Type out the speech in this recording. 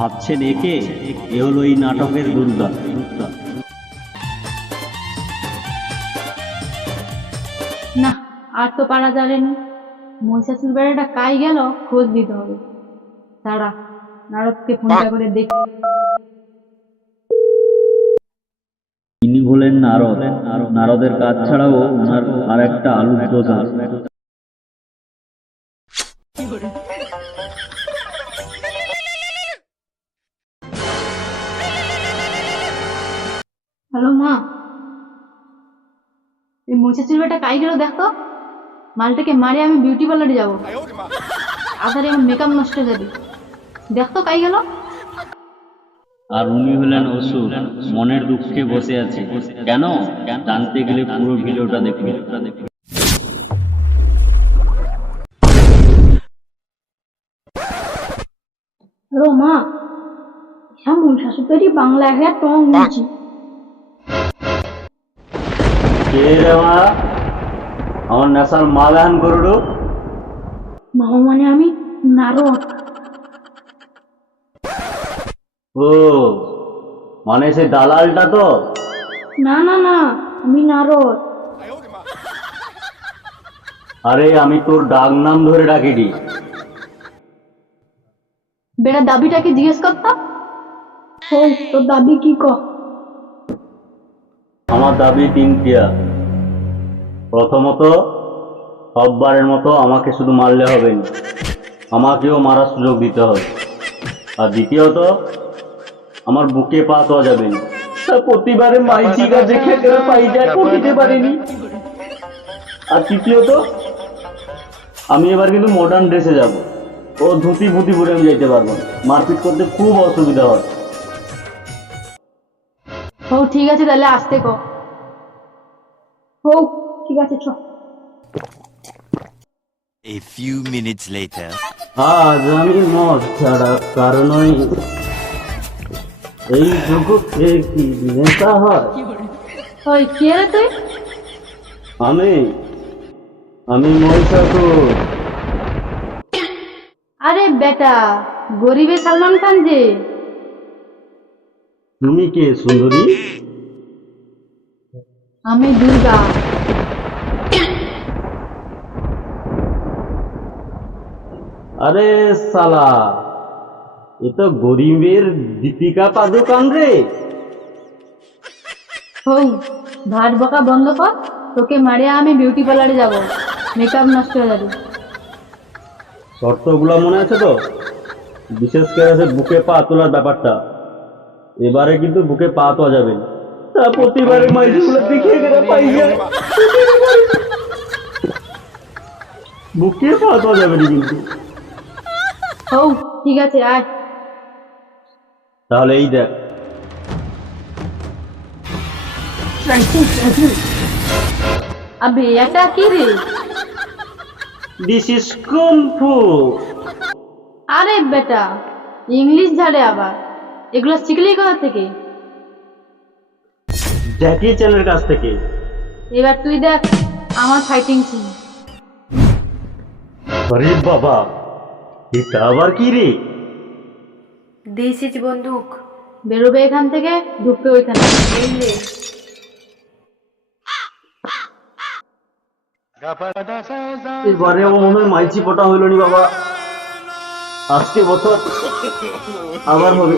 ভাবছেন একে? এ হলো এই নাটকের দুর্গা। না, আর তো পারা যায়নি। মহিষাসুর বেড়াটা কাই গেল, খোঁজ দিতে হবে। দাঁড়া, নারদকে ফোনটা করে দেখি। ইনি হলেন নারদ। নারদের কাজ ছাড়াও ওনার আর একটা আলুর দোষ আছে। হ্যালো মা, এই মহিষাসুর বেড়াটা কাই গেল দেখো। মালটাকে মারে আমি বিউটি পার্লারে যাবো। আধারে আমার মেকআপ নষ্ট হয়ে যাবে। দেখতো কাই গেল। আর উনি হলেন অসুর, মনের দুঃখে বসে আছে। কেন জানতে গেলে পুরো ভিডিওটা দেখুন। হ্যালো মা, মূল শাশুড়ি বাংলা একটা টং নিয়েছি। কে রে মা? আমার নেশার মালাহান করলো। মামা মানে আমি নারদ। ও মানে সে দালালটা তো? না না না, আমি নারদ। আরে আমি তোর ডাক নাম ধরে ডাকিনি। বেটা দাবিটাকে জিজ্ঞেস করতাম। তোর দাবি কি ক? আমার দাবি তিনটিয়া। প্রথমত, সববারের মতো আমাকে শুধু মারলে হবে না, আমাকেও মারার সুযোগ দিতে হবে। আর দ্বিতীয়ত, আমার বুকে পা তোয়া যাবে না। প্রতিবারে মাইজিকা দেখে পাই যায় দিতে পারিনি। আর তৃতীয়ত, আমি এবার কিন্তু মডার্ন ড্রেসে যাব। ও ধুতি ফুতি পরে আমি যাইতে পারবো না, মারপিট করতে খুব অসুবিধা হয়। ঠিক আছে, তাহলে আসতে ক। ঠিক আছে, চ। A few minutes later. আজ আমি মদ ছাড়া কারণই এই জগতে কি নেতা হয়। কে রে তুই? আমি মহিষাসুর। আরে বেটা, গরিবে সালমান খান যে। তুমি কে সুন্দরী? আমি দুর্গা। আরে সালা, এ তো গরিবের দীপিকা পাদুকান রে। ভাট বকা বন্ধ কর। তোকে মারে আমি বিউটি পার্লারে যাব, মেকআপ নষ্ট হয়ে যাবে। শর্তগুলো মনে আছে তো? বিশেষ করে সে বুকে পা তোলার ব্যাপারটা। এবারে কিন্তু বুকে পা তোলা যাবে না। তা প্রতিবারে মাইজগুলো দেখিয়ে গেলে পাই যায়, বুকে পা তোলা যাবে না কিন্তু। ঠিক আছে, আয়। তাহলে এই দেখ। আবে এটা কি রে? This is kung fu. আরে বেটা, ইংলিশ ঝাড়ে আবার। এগুলো শিখলি কোথা থেকে? জ্যাকি চ্যানের কাছ থেকে। এবার তুই দেখ আমার ফাইটিং সিন। আরে বাবা, এটা আবার কি রে? দিস ইজ বন্দুক। বেরোবে এখান থেকে, ঢুকবে ওইখানে। এবারে ও মনে হয় মাইচি পটা হইল নি বাবা। আজকে বছর আবার হবে।